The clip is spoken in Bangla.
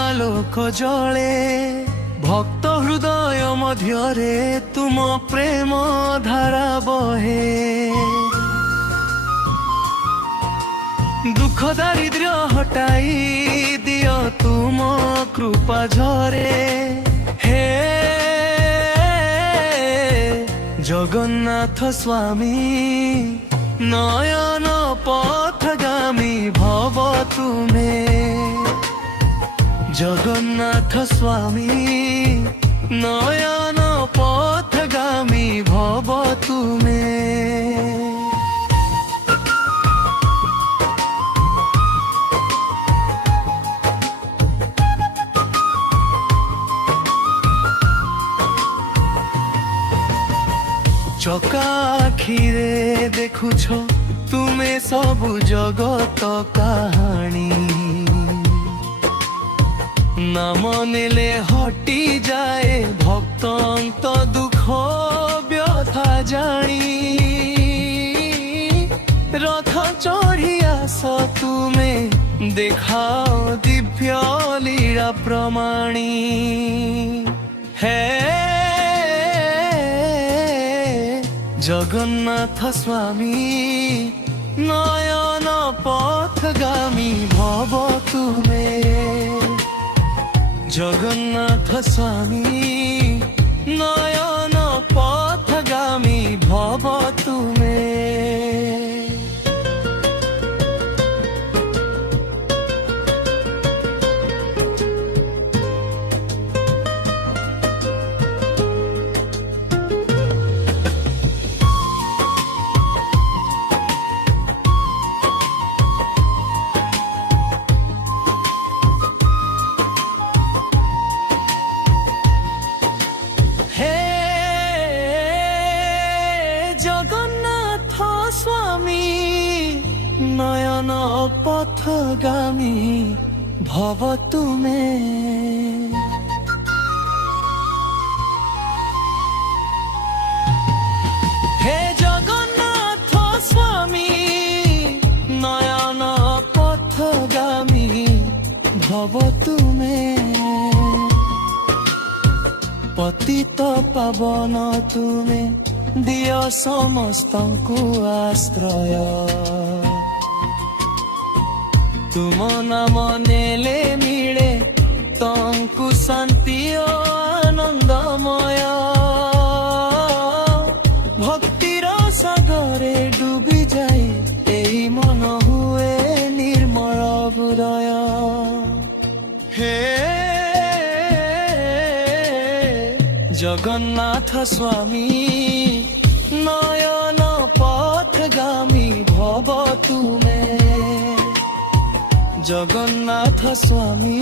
আলোক জলে ভক্ত হৃদয় মধ্যরে তুম প্রেম ধারা বহে দুঃখ দারিদ্র্য হটাই দিও তুম কৃপা ঝরে হে জগন্নাথ স্বামী নয়ন পথগামী ভব তুমে জগন্নাথ স্বামী নয়ন পথগামী ভব তুমে চকা আখিরে দেখুছ তুমে সবু জগত কাহাণী নাম নেলে হটি যায় ভক্তন্ত দুঃখ ব্যথা জানি রথ চড়ি আস তুমে দেখাও দিব্য লীলা প্রমাণী হে জগন্নাথ স্বামী নয়ন পথগামী ভব তুমে জগন্নাথ স্বামী নয়ন পথগামী ভব তুমে নয়ন পথগামী ভব তুমে হে জগন্নাথ স্বামী নয়ন পথগামী ভব তুমে পতিত পাবন তুমে দিଅ ସମସ୍ତଙ୍କୁ ଆଶ୍ରୟ ତୁମ ନାମ ନେଲେ ମିଳେ ତଙ୍କୁ ଶାନ୍ତି ଓ ଆନନ୍ଦମୟ ଭକ୍ତିର ସାଗରେ ଡୁବି ଯାଏ ଏହି ମନ ହୁଏ ନିର୍ମଳ ହୃଦୟ ହେ জগন্নাথ স্বামী নয়ন পথগামী ভব তুমে জগন্নাথ স্বামী